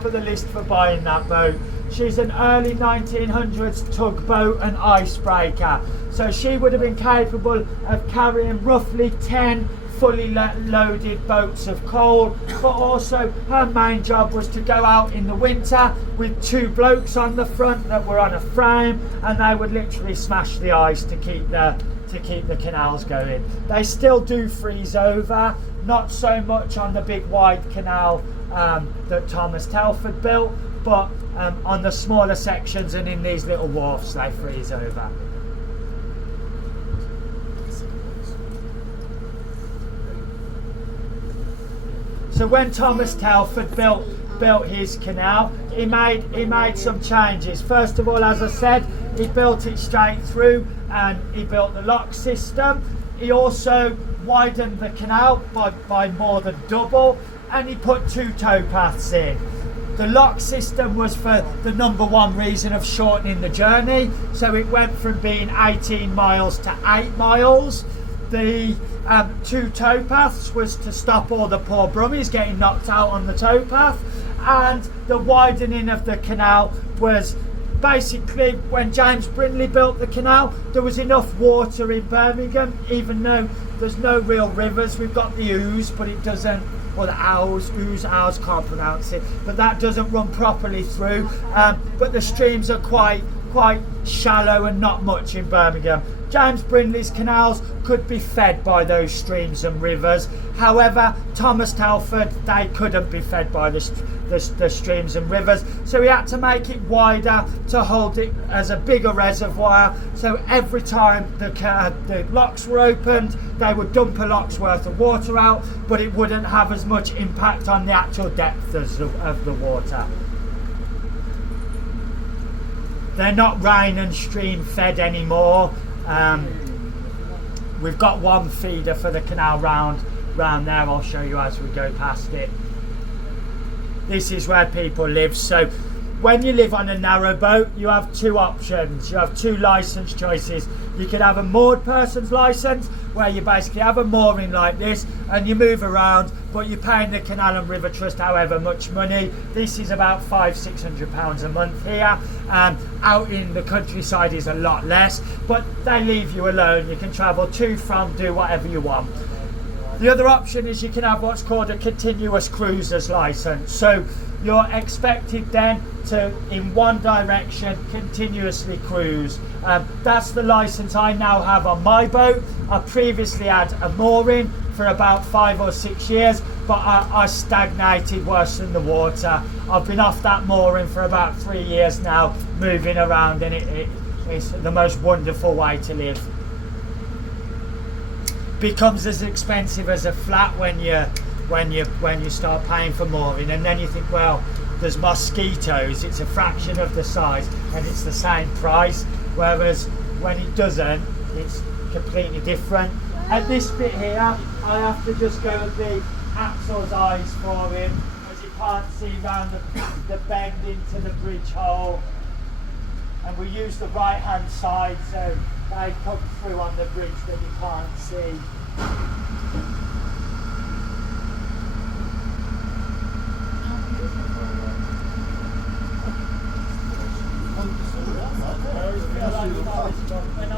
For the list for buying that boat. She's an early 1900s tugboat and icebreaker. So she would have been capable of carrying roughly 10 fully loaded boats of coal, but also her main job was to go out in the winter with 2 blokes on the front that were on a frame, and they would literally smash the ice to keep the canals going. They still do freeze over, not so much on the big wide canal that Thomas Telford built, but on the smaller sections and in these little wharfs they freeze over. So when Thomas Telford built his canal, he made some changes. First of all, as I said, he built it straight through and he built the lock system. He also widened the canal by more than double, and he put 2 towpaths in. The lock system was for the number one reason of shortening the journey, so it went from being 18 miles to 8 miles. The 2 towpaths was to stop all the poor brummies getting knocked out on the towpath, and the widening of the canal was basically when James Brindley built the canal, there was enough water in Birmingham, even though there's no real rivers. We've got the Ouse, but it doesn't, or the Ouse, can't pronounce it, but that doesn't run properly through. But the streams are quite shallow and not much in Birmingham. James Brindley's canals could be fed by those streams and rivers. However, Thomas Telford, they couldn't be fed by the streams and rivers, so he had to make it wider to hold it as a bigger reservoir. So every time the locks were opened, they would dump a lock's worth of water out, but it wouldn't have as much impact on the actual depth of the water. They're not rain and stream fed anymore. We've got one feeder for the canal round there. I'll show you as we go past it. This is where people live. So when you live on a narrow boat, you have 2 options. You have 2 license choices. You could have a moored person's license, where you basically have a mooring like this and you move around, but you're paying the Canal and River Trust however much money. This is about £500–600 a month here. Out in the countryside is a lot less, but they leave you alone. You can travel to, from, do whatever you want. The other option is you can have what's called a continuous cruiser's license. So you're expected then to, in one direction, continuously cruise. That's the license I now have on my boat. I previously had a mooring for about 5 or 6 years, but I stagnated worse than the water. I've been off that mooring for about 3 years now, moving around, and it's the most wonderful way to live. Becomes as expensive as a flat when you start paying for mooring, and then you think, well, there's mosquitoes, it's a fraction of the size and it's the same price, whereas when it doesn't, it's completely different. At this bit here, I have to just go with the axle's eyes for him, as you can't see round the bend into the bridge hole, and we use the right hand side, so they come through on the bridge that you can't see. When I